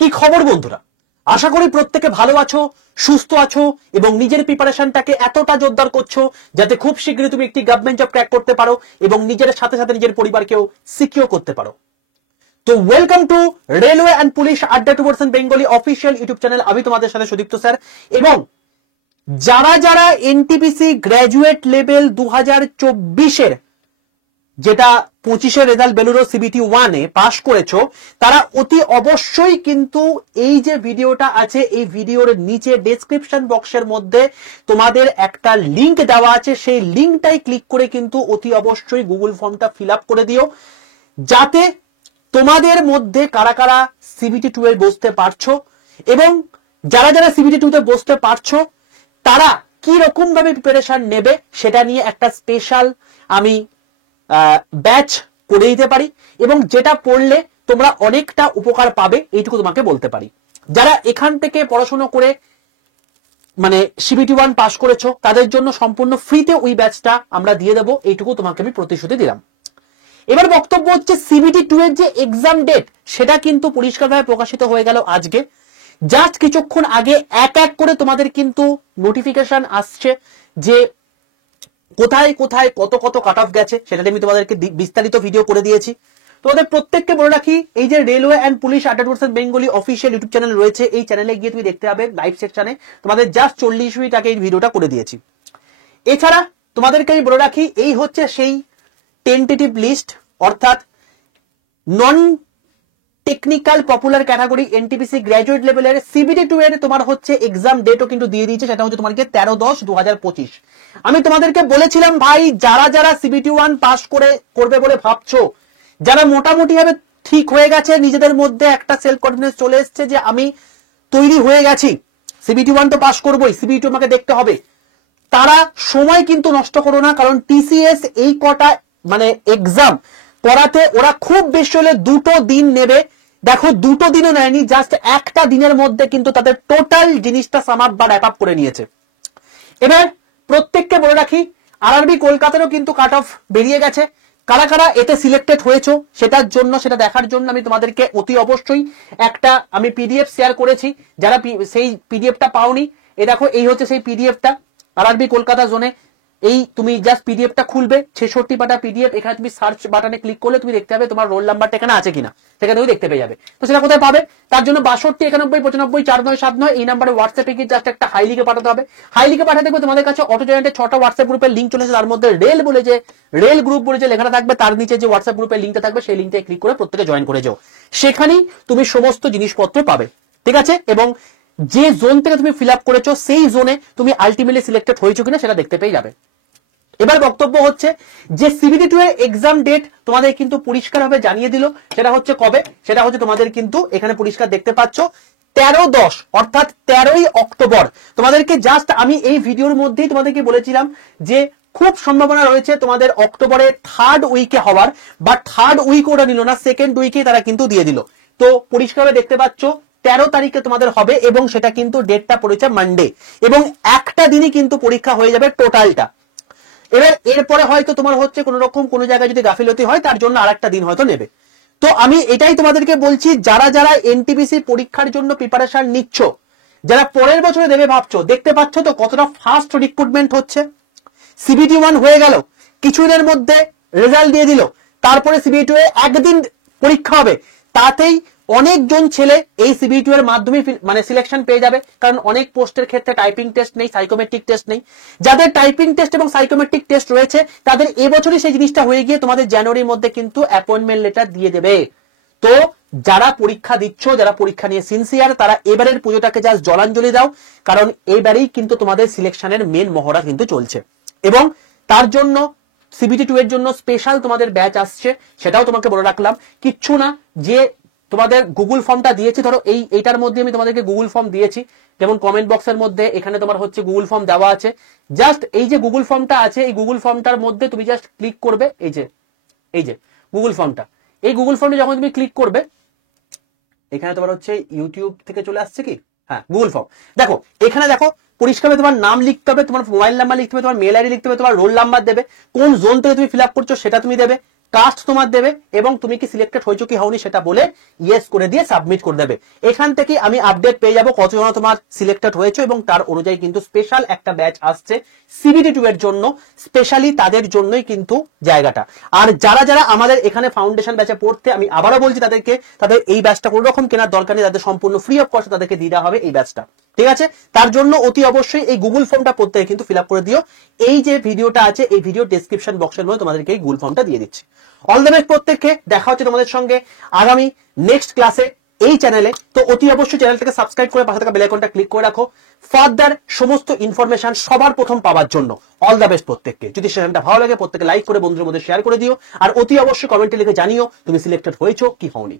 কি খবর বন্ধুরা, আশা করি প্রত্যেকে ভালো আছো, সুস্থ আছো এবং নিজের প্রিপারেশনটাকে এতটা জোরদার করছো যাতে খুব শীঘ্রই তুমি একটি গভর্নমেন্ট জব ক্র্যাক করতে পারো এবং নিজের সাথে সাথে নিজের পরিবারকেও সিকিউর করতে পারো। তো welcome to railway and police আড্ডা 2% বেঙ্গলি অফিসিয়াল ইউটিউব চ্যানেল। আমি তোমাদের সাথে সুদীপ্ত স্যার। এবং যারা যারা এনটিপিসি গ্র্যাজুয়েট লেভেল 2024 যেটা 25 রেজাল্ট বেলুরো সিবিটি 1 এ পাস করেছো, তারা অতি অবশ্যই কিন্তু এই যে ভিডিওটা আছে এই ভিডিওর নিচে ডেসক্রিপশন বক্সের মধ্যে তোমাদের একটা লিংক দেওয়া আছে, সেই লিংকটাই ক্লিক করে কিন্তু অতি অবশ্যই গুগল ফর্মটা ফিল আপ করে দিও, যাতে তোমাদের মধ্যে কারা কারা সিবিটি 2 এ বসতে পারছো এবং যারা যারা সিবিটি 2 তে বসতে পারছো তারা কি রকম ভাবে প্রিপারেশন নেবে সেটা নিয়ে একটা স্পেশাল আমি ব্যাচ করে দিতে পারি এবং যেটা পড়লে তোমরা অনেকটা উপকার পাবে এইটুকু তোমাকে বলতে পারি। যারা এখান থেকে পড়াশোনা করে মানে সিবিটি 1 পাস করেছো তাদের জন্য সম্পূর্ণ ফ্রিতে ওই ব্যাচটা আমরা দিয়ে দেবো, এইটুকু তোমাকে আমি প্রতিশ্রুতি দিলাম। এবার বক্তব্য হচ্ছে সিবিটি 2 এর যে এক্সাম ডেট সেটা কিন্তু পরিষ্কারভাবে প্রকাশিত হয়ে গেল আজকে। জাস্ট কিছুক্ষণ আগে এক এক করে তোমাদের কিন্তু নোটিফিকেশন আসছে যে কোথায় কোথায় কত কত কাট অফ গেছে, সেটা আমি তোমাদেরকে বিস্তারিত ভিডিও করে দিয়েছি। তোমাদের প্রত্যেককে বলে রাখি, এই যে রেলওয়ে অ্যান্ড পুলিশ আড্ডা 2% বেঙ্গলি অফিসিয়াল ইউটিউব চ্যানেল রয়েছে, এই চ্যানেলে গিয়ে তুমি দেখতে পাবে লাইভ সেকশনে তোমাদের জাস্ট 40 মিনিট আগে এই ভিডিওটা করে দিয়েছি। এছাড়া তোমাদেরকে আমি বলে রাখি, এই হচ্ছে সেই টেন্টেটিভ লিস্ট, অর্থাৎ non technical popular category NTPC graduate লেভেলের সিবিটি 2 এর তোমার হচ্ছে এক্সাম ডেটও কিন্তু দিয়ে দিয়েছে, সেটা হচ্ছে তোমাদেরকে 13/10/2025। আমি তোমাদেরকে বলেছিলাম ভাই, যারা যারা সিবিটি 1 পাস করবে বলে ভাবছো, যারা মোটামুটি ভাবে ঠিক হয়ে গেছে, নিজেদের মধ্যে একটা সেলফ কনফিডেন্স চলে এসছে যে আমি তৈরি হয়ে গেছি, সিবিটি 1 তো পাস করবোই, সিবিটি 2 আমাকে দেখতে হবে, তারা সময় কিন্তু নষ্ট করো না। কারণ টিসিএস এই কটা মানে এক্সাম পড়াতে ওরা খুব বেশি হলে 2 দিন নেবে। দেখো 2 দিনও নেয়নি, জাস্ট একটা দিনের মধ্যে কিন্তু তাদের টোটাল জিনিসটা সাম আপ বা র্যাপ আপ করে নিয়েছে। এবার প্রত্যেককে বলে রাখি, আরআরবি কলকাতারও কিন্তু কাট অফ বেরিয়ে গেছে। কারা কারা এতে সিলেক্টেড হয়েছো সেটা দেখার জন্য আমি তোমাদেরকে অতি অবশ্যই একটা আমি পিডিএফ শেয়ার করেছি। যারা সেই পিডিএফটা পাওনি, এ দেখো এই হচ্ছে সেই পিডিএফটা আরআরবি কলকাতা জোনে। এই তুমি জাস্ট পিডিএফটা খুলবে, 66 পাতা পিডিএফ, এখানে তুমি সার্চ বাটনে ক্লিক করলে তুমি দেখতে পাবে তোমার রোল নাম্বারটা এখানে আছে কিনা, সেখানে তুমি দেখতে পেয়ে যাবে। তো সেটা কোথায় পাবে, তার জন্য 62 91 95 4979 এই নাম্বারে হোয়াটসঅ্যাপে গিয়ে জাস্ট একটা হাই লিখে পাঠাতে হবে। হাই লিখে পাঠাতে দেখবে তোমাদের কাছে অটো জয়েন্টের 6টা হোয়াটসঅ্যাপ গ্রুপের লিঙ্ক চলে এসেছে, তার মধ্যে রেল গ্রুপ বলে যে লেখাটা থাকবে তার নিচে যে হোয়াটসঅ্যাপ গ্রুপের লিঙ্কটা থাকবে সেই লিঙ্কে ক্লিক করে প্রত্যেকে জয়েন করে যাও, সেখানেই তুমি সমস্ত জিনিসপত্র পাবে, ঠিক আছে? এবং যে জোন থেকে তুমি ফিল আপ করেছো সেই জোনে তুমি আলটিমেটলি সিলেক্টেড হয়েছো কিনা সেটা দেখতে পেয়ে যাবে। এবার বক্তব্য হচ্ছে যে সিবিটি 2 এর এক্সাম ডেট তোমাদের কিন্তু পরিষ্কারভাবে জানিয়ে দিল, সেটা হচ্ছে কবে, সেটা হচ্ছে তোমাদের কিন্তু এখানে পরিষ্কার দেখতে পাচ্ছ 13/10 অর্থাৎ 13ই অক্টোবর। তোমাদেরকে জাস্ট আমি এই ভিডিওর মধ্যেই তোমাদেরকে বলেছিলাম যে খুব সম্ভাবনা রয়েছে তোমাদের অক্টোবরের 3rd উইকে হওয়ার, বাট 3rd উইক ওরা নিল না, 2nd উইকে তারা কিন্তু দিয়ে দিল। তো পরিষ্কারভাবে দেখতে পাচ্ছ 13 তারিখে তোমাদের হবে এবং সেটা কিন্তু ডেটটা পড়েছে মানডে এবং একটা দিনই কিন্তু পরীক্ষা হয়ে যাবে টোটালটা। এবার এরপরে হয়তো তোমার হচ্ছে কোন রকম কোন জায়গায় যদি গাফিলতি হয় তার জন্য আরেকটা দিন হয়তো নেবে। তো আমি এটাই তোমাদেরকে বলছি, যারা যারা এনটিপিসি পরীক্ষার জন্য প্রিপারেশন নিচ্ছ, যারা পরের বছরে দেবে ভাবছো, দেখতে পাচ্ছ তো কতটা ফাস্ট রিক্রুটমেন্ট হচ্ছে। সিবিটি 1 হয়ে গেল, কিছুদিনের মধ্যে রেজাল্ট দিয়ে দিল, তারপরে সিবিটি 2 এ একদিন পরীক্ষা হবে, তাতেই অনেকজন ছেলে এই সিবিটি 2 এর মাধ্যমে মানে সিলেকশন পেয়ে যাবে। কারণ অনেক পোস্টের ক্ষেত্রে টাইপিং টেস্ট নেই, সাইকোমেট্রিক টেস্ট নেই। যাদের টাইপিং টেস্ট এবং সাইকোমেট্রিক টেস্ট রয়েছে তাদের এবছরই সেই জিনিসটা হয়ে গিয়ে তোমাদের জানুয়ারির মধ্যে কিন্তু অ্যাপয়েন্টমেন্ট লেটার দিয়ে দেবে। তো যারা পরীক্ষা দিচ্ছ, যারা পরীক্ষা নিয়ে সিনসিয়ার, তারা এবারের পুজোটাকে জাস্ট জলাঞ্জলি দাও, কারণ এবারেই কিন্তু তোমাদের সিলেকশনের মেন মহড়া কিন্তু চলছে। এবং তার জন্য সিবিটি 2 এর জন্য স্পেশাল তোমাদের ব্যাচ আসছে, সেটাও তোমাকে বলে রাখলাম। কিচ্ছু না, যে তোমাদের গুগল ফর্মটা দিয়েছি, ধরো এইটার মধ্যে আমি তোমাদেরকে গুগল ফর্ম দিয়েছি, যেমন কমেন্ট বক্সের মধ্যে এখানে তোমার হচ্ছে গুগল ফর্ম দেওয়া আছে। জাস্ট এই যে গুগল ফর্মটা আছে, এই গুগল ফর্মটার মধ্যে তুমি জাস্ট ক্লিক করবে, এই যে গুগল ফর্মটা, এই গুগল ফর্মে যখন তুমি ক্লিক করবে এখানে তোমার হচ্ছে ইউটিউব থেকে চলে আসছে কি, হ্যাঁ গুগল ফর্ম। দেখো এখানে দেখো পরিষ্কার তোমার নাম লিখতে হবে, তোমার মোবাইল নাম্বার লিখতে হবে, তোমার মেল আইডি লিখতে হবে, তোমার রোল নাম্বার দেবে, কোন জোন থেকে তুমি ফিল আপ করছো সেটা তুমি দেবে, কাস্ট তোমার দেবে এবং তুমি কি সিলেক্টেড হয়েছো কি হওনি সেটা বলে ইয়েস করে দিয়ে সাবমিট করে দেবে। এখান থেকে আমি আপডেট পেয়ে যাবো কতজন তোমার সিলেক্টেড হয়েছে এবং তার অনুযায়ী কিন্তু স্পেশাল একটা ব্যাচ আসছে CBT2 এর জন্য, স্পেশালি তাদের জন্যই কিন্তু জায়গাটা। আর যারা যারা আমাদের এখানে ফাউন্ডেশন ব্যাচে পড়তে, আমি আবারও বলছি তাদেরকে তাদের এই ব্যাচটা কোনো রকম কেনার দরকার নেই, তাদের সম্পূর্ণ ফ্রি অফ কস্ট তাদেরকে দিয়ে দেওয়া হবে এই ব্যাচটা, ঠিক আছে? তার জন্য অতি অবশ্যই এই গুগল ফর্মটা প্রত্যেকে কিন্তু ফিল আপ করে দিও। এই যে ভিডিওটা আছে এই ভিডিও ডেসক্রিপশন বক্সের মধ্যে তোমাদেরকে এই গুগল ফর্মটা দিয়ে দিচ্ছি। অল দ্য বেস্ট প্রত্যেককে, দেখা হচ্ছে তোমাদের সঙ্গে আগামী নেক্সট ক্লাসে এই চ্যানেলে। তো অতি অবশ্যই চ্যানেলটাকে সাবস্ক্রাইব করে পাশে থাকা বেল আইকনটা ক্লিক করে রাখো ফার্দার সমস্ত ইনফরমেশন সবার প্রথম পাওয়ার জন্য। অল দ্য বেস্ট প্রত্যেককে। যদি চ্যানেলটা ভালো লাগে প্রত্যেকে লাইক করে বন্ধুদের মধ্যে শেয়ার করে দিও, আর অতি অবশ্যই কমেন্টে লিখে জানিও তুমি সিলেক্টেড হয়েছো কি হওনি।